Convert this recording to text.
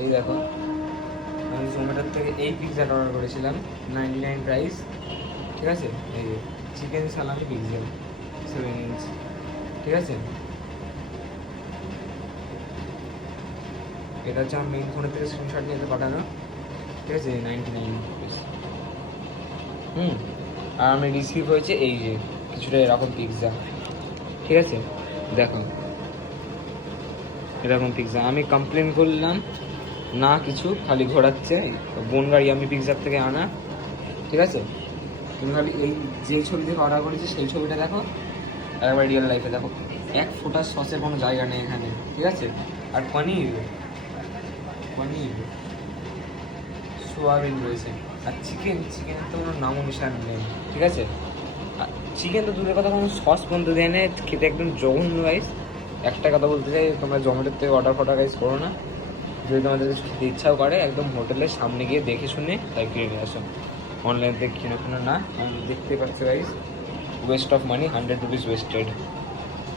এই দেখো, আমি জোম্যাটোর থেকে এই পিৎজাটা অর্ডার করেছিলাম, 99 প্রাইস, ঠিক আছে। এই চিকেন সালামি পিৎজা 7 ইঞ্চ, ঠিক আছে। এটা হচ্ছে আমার মেইন ফোনের থেকে স্ক্রিনশট নিয়ে পাঠানো, ঠিক আছে, 99 রুপিস। আর আমি রিসিভ হয়েছে এই যে কিছুটা এরকম পিৎজা, ঠিক আছে। দেখো এরকম পিৎজা, আমি কমপ্লেন করলাম না কিছু, খালি ঘোরাচ্ছে বোন গাড়ি আমি পিৎজার থেকে আনা, ঠিক আছে। তুমি খালি এই যে ছবি থেকে অর্ডার করেছি সেই ছবিটা দেখো, একবার রিয়েল লাইফে দেখো, এক ফোঁটা সসের কোনো জায়গা নেই এখানে, ঠিক আছে। আর পনির পনির সোয়াবিন রয়েছে, আর চিকেনের তো কোনো নামও নিশান নেই, ঠিক আছে। চিকেন তো দূরের কথা, কোনো সস পর্যন্ত দেয় না, খেতে একদম জঘন্য গাইস। একটা কথা বলতে চাই, তোমরা জোম্যাটোর থেকে অর্ডার গাইস করো না, যদি তোমাদের খেতে ইচ্ছাও করে একদম হোটেলের সামনে গিয়ে দেখে শুনে তাই কিনে নিয়ে আসো, অনলাইন থেকে কিনে না। আমি দেখতে পাচ্ছি guys, West of money, 100 rupees wasted.